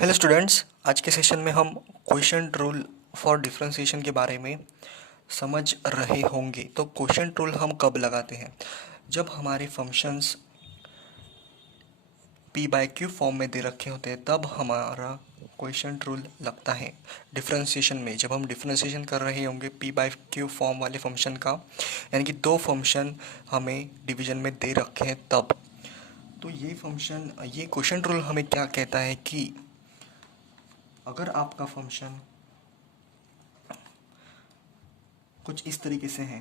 Hello students, आज के session में हम क्वोशिएंट रूल फॉर डिफरेंशिएशन के बारे में समझ रहे होंगे। तो क्वोशिएंट रूल हम कब लगाते हैं? जब हमारे functions p by Q form में दे रखे होते हैं तब हमारा क्वोशिएंट रूल लगता है डिफरेंशिएशन में। जब हम डिफरेंशिएशन कर रहे होंगे p बाय क्यू फॉर्म वाले फंक्शन का, यानी कि दो फंक्शन हमें डिवीजन में दे रखे हैं तब। तो ये क्वोशिएंट रूल हमें क्या कहता है कि अगर आपका फंक्शन कुछ इस तरीके से है,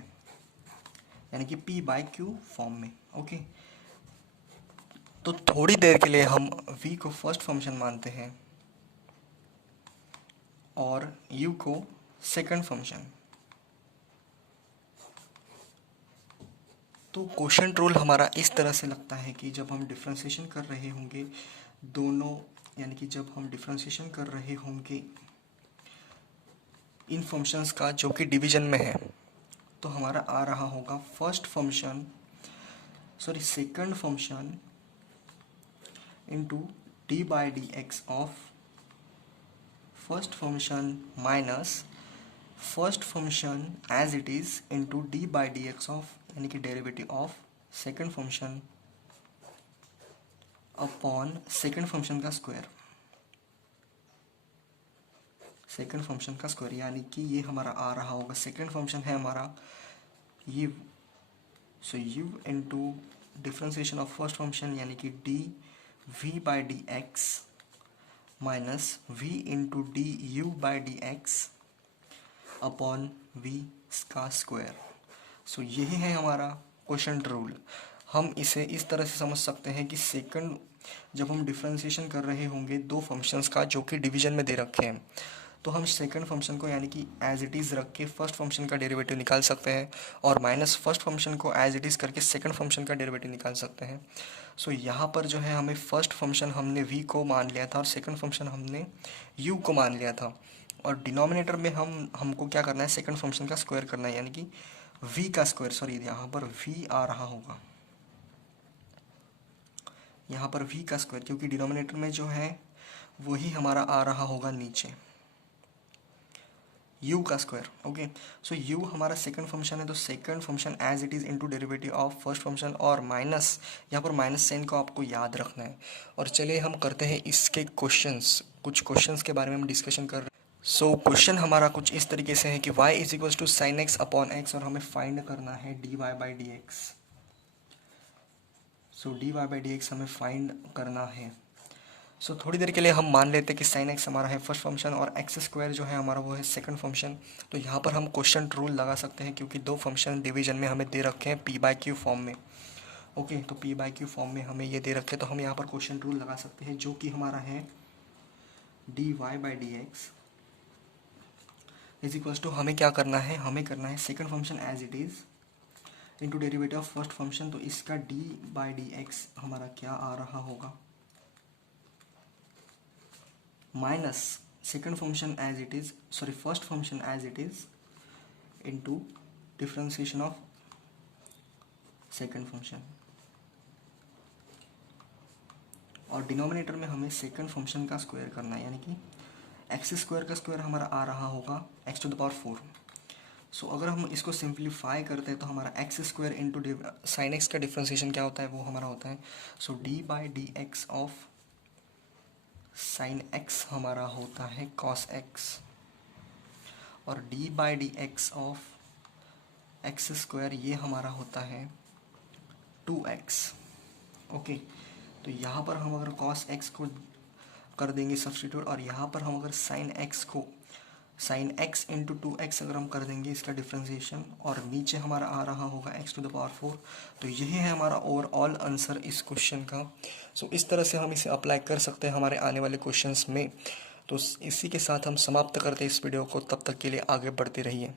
यानी कि p बाय क्यू फॉर्म में, ओके, तो थोड़ी देर के लिए हम v को फर्स्ट फंक्शन मानते हैं और u को सेकंड फंक्शन। तो क्वोशिएंट रूल हमारा इस तरह से लगता है कि जब हम डिफरेंशिएशन कर रहे होंगे दोनों, यानी कि जब हम डिफरेंशिएशन कर रहे होंगे इन फंक्शंस का जो कि डिवीजन में है, तो हमारा आ रहा होगा second function into D by D X of first function minus first function as it is into D by D X of, यानी कि derivative of second function upon second function का स्क्वायर। सेकंड फंक्शन का square यानी कि ये हमारा आ रहा होगा, सेकंड फंक्शन है हमारा ये, so you into differentiation of first function यानी कि D V by D X minus V into D U by D X upon V का स्क्वायर। सो यही है हमारा क्वोशिएंट रूल। हम इसे इस तरह से समझ सकते हैं कि जब हम डिफरेंशिएशन कर रहे होंगे दो फंक्शंस का जो कि डिवीजन में दे रखे हैं, तो हम सेकंड फंक्शन को यानी कि एज इट इज़ रख के फर्स्ट फंक्शन का डेरिवेटिव निकाल सकते हैं और माइनस फर्स्ट फंक्शन को एज इट इज़ करके सेकंड फंक्शन का डेरिवेटिव निकाल सकते हैं। सो यहाँ पर जो है हमें फर्स्ट फंक्शन हमने v को मान लिया था और सेकंड फंक्शन हमने u को मान लिया था, और डिनोमिनेटर में हमको क्या करना है, सेकंड फंक्शन का स्क्वायर करना है, यानी कि v का स्क्वायर, सॉरी यहाँ पर v आ रहा होगा, यहाँ पर v का स्क्वायर, क्योंकि डिनोमिनेटर में जो है वही हमारा आ रहा होगा नीचे u का स्क्वायर। ओके, सो u हमारा सेकंड फंक्शन है, तो second function as it is into derivative of first function और माइनस, यहाँ पर माइनस साइन को आपको याद रखना है। और चलिए हम करते हैं इसके कुछ क्वेश्चंस के बारे में हम डिस्कशन कर रहे हैं। सो क्वेश्चन हमारा कुछ इस तरीके से है कि y is equal to sine X upon X और हमें फाइंड करना है D Y by D X. So D Y by D X हमें फाइंड करना है। सो थोड़ी देर के लिए हम मान लेते हैं कि साइन एक्स हमारा है फर्स्ट फंक्शन और एक्स स्क्वायर जो है हमारा वो है सेकंड फंक्शन। तो यहाँ पर हम क्वोशिएंट रूल लगा सकते हैं क्योंकि दो फंक्शन डिवीजन में हमें दे रखे हैं p बाई क्यू फॉर्म में। ओके, तो p बाई क्यू फॉर्म में हमें ये दे रखे हैं, तो हम यहाँ पर क्वोशिएंट रूल लगा सकते हैं जो कि हमारा है D Y by D X is equals to, हमें क्या करना है, हमें करना है second function as it is into derivative of first function. तो इसका डी बाई डी एक्स हमारा क्या आ रहा होगा, minus second function as it is, sorry first function as it is into differentiation of second function, और denominator में हमें सेकंड फंक्शन का स्क्वायर करना है, यानी कि एक्स स्क्वायर का स्क्वायर हमारा आ रहा होगा X to the power 4। So अगर हम इसको सिंप्लीफाई करते हैं तो हमारा X square into sine X का डिफरेंशिएशन क्या होता है, वो हमारा होता है so D by D X of sine X हमारा होता है कॉस एक्स, और D by D X of X square ये हमारा होता है 2x। ओके, तो यहाँ पर हम अगर कॉस एक्स को कर देंगे सब्स्टिट्यूट, और यहाँ पर हम अगर साइन एक्स इंटू 2x अगर हम कर देंगे इसका डिफ्रेंशिएशन, और नीचे हमारा आ रहा होगा x टू द पावर 4। तो यही है हमारा ओवरऑल आंसर इस क्वेश्चन का। सो इस तरह से हम इसे अप्लाई कर सकते हैं हमारे आने वाले क्वेश्चंस में। तो इसी के साथ हम समाप्त करते हैं इस वीडियो को, तब तक के लिए आगे बढ़ते रहिए।